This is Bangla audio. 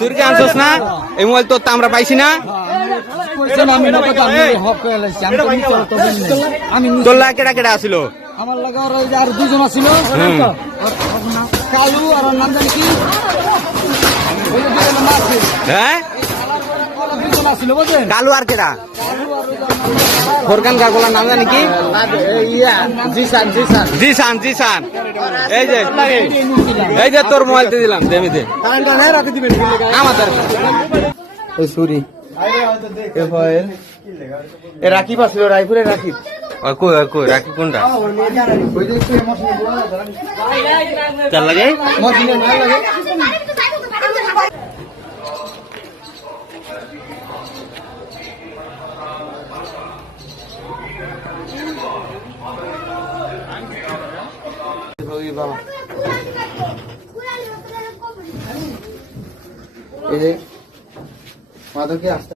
চুরকে আনছস না এই মোবাইল তো আমরা পাইছি না তোর লাগে কেডা কেডা আসিল আমার লাগে আর দুজন আছিল কালু আর নাম জানি কি হ্যাঁ দুজন আছিল বুঝলেন কালু আর কেডা ফোরকান কাকুলার নাম জানি কি জিসান জিসান এই যে তোর মোবাইল দিয়ে দিলাম দেমিতে আমার সুরি রাকিব আসলো রায়পুরে রাকিব কই রাকিব কোনটা চাল লাগে এই যে মাদকে আসতে